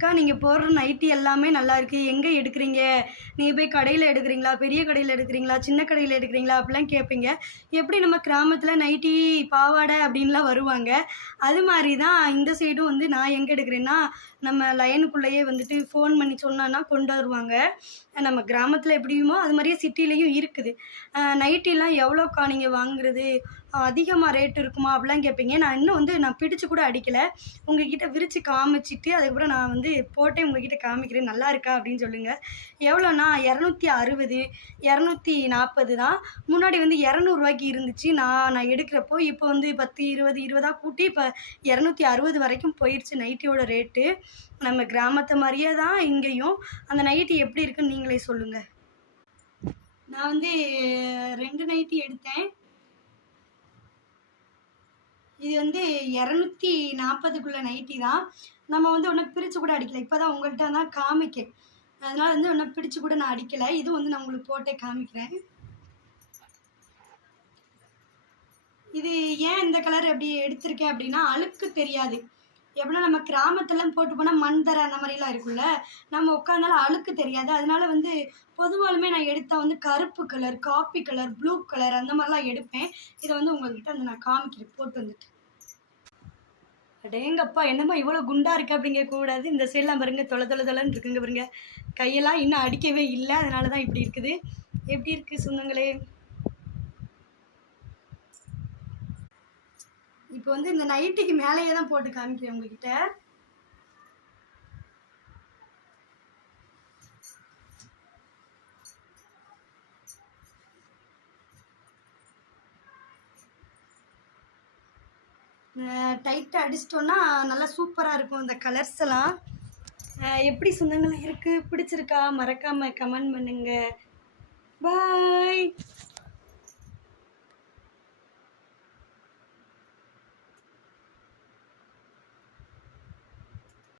அக்கா நீங்கள் போடுற நைட்டி எல்லாமே நல்லா இருக்குது, எங்கே எடுக்கிறீங்க, நீங்கள் போய் கடையில் எடுக்கிறீங்களா, பெரிய கடையில் எடுக்கிறீங்களா, சின்ன கடையில் எடுக்கிறீங்களா அப்படிலாம் கேட்பீங்க. எப்படி நம்ம கிராமத்தில் நைட்டி பாவாடை அப்படின்லாம் வருவாங்க, அது மாதிரி தான் இந்த சைடும் வந்து நான் எங்கே எடுக்கிறேன்னா நம்ம லைனுக்குள்ளேயே வந்துட்டு ஃபோன் பண்ணி சொன்னோன்னா கொண்டு வருவாங்க. நம்ம கிராமத்தில் எப்படியுமோ அது மாதிரியே சிட்டிலையும் இருக்குது. நைட்டிலாம் எவ்வளோக்கா நீங்கள் வாங்குறது, அதிகமாக ரேட் இருக்குமா அப்படிலாம் கேட்பீங்க. நான் இன்னும் வந்து நான் பிடிச்சு கூட அடிக்கலை, உங்கள்கிட்ட விரித்து காமிச்சிட்டு அதுக்கப்புறம் நான் வந்து போட்டே உங்கள்கிட்ட காமிக்கிறேன், நல்லா இருக்கா அப்படின்னு சொல்லுங்கள். எவ்வளோண்ணா 260 240 தான். முன்னாடி வந்து 200 இருந்துச்சு நான் எடுக்கிறப்போ. இப்போ வந்து 10 20 20 கூட்டி இப்போ 260 வரைக்கும் போயிடுச்சு நைட்டியோட ரேட்டு. நம்ம கிராமத்தை மாதிரியே தான் இங்கேயும். அந்த நைட்டி எப்படி இருக்குன்னு நீங்களே சொல்லுங்கள். நான் வந்து 2 நைட்டி எடுத்தேன். இது வந்து 240க்குள்ள நைட்டி தான். நம்ம வந்து ஒன்றும் பிரித்து கூட அடிக்கலை, இப்போ தான் உங்கள்கிட்ட தான் காமிக்கேன், அதனால் வந்து ஒன்றும் பிரித்து கூட நான் அடிக்கலை. இது வந்து நான் உங்களுக்கு போட்டே காமிக்கிறேன். இது ஏன் இந்த கலர் எப்படி எடுத்திருக்கேன் அப்படின்னா, அழுக்கு தெரியாது. எப்படின்னா நம்ம கிராமத்துலாம் போட்டு போனால் மண் தரை அந்த மாதிரிலாம் இருக்குல்ல, நம்ம உட்காந்தாலும் அழுக்கு தெரியாது. அதனால வந்து பொதுவாலுமே நான் எடுத்தால் வந்து கருப்பு colour, coffee colour, blue colour அந்த மாதிரிலாம் எடுப்பேன். இதை வந்து உங்கள்கிட்ட வந்து நான் காமிக்கிறேன் போட்டு வந்துட்டு. அடேங்கப்பா, என்னம்மா இவ்வளோ குண்டாக இருக்குது அப்படிங்க கூடாது. இந்த சைடெலாம் பாருங்க தொலை தொலை தொலைன்னு இருக்குங்க பாருங்க. கையெல்லாம் இன்னும் அடிக்கவே இல்லை, அதனால தான் இப்படி இருக்குது. எப்படி இருக்குது சொந்தங்களே? இப்போ வந்து இந்த நைட்டிக்கு மேலேயே தான் போட்டு காமிக்கிறேன் உங்ககிட்ட. டைட்டாக அடிச்சிட்டோன்னா நல்லா சூப்பராக இருக்கும் இந்த கலர்ஸ் எல்லாம். எப்படி சொந்தங்களா இருக்குது, பிடிச்சிருக்கா? மறக்காமல் கமெண்ட் பண்ணுங்கள். பாய்.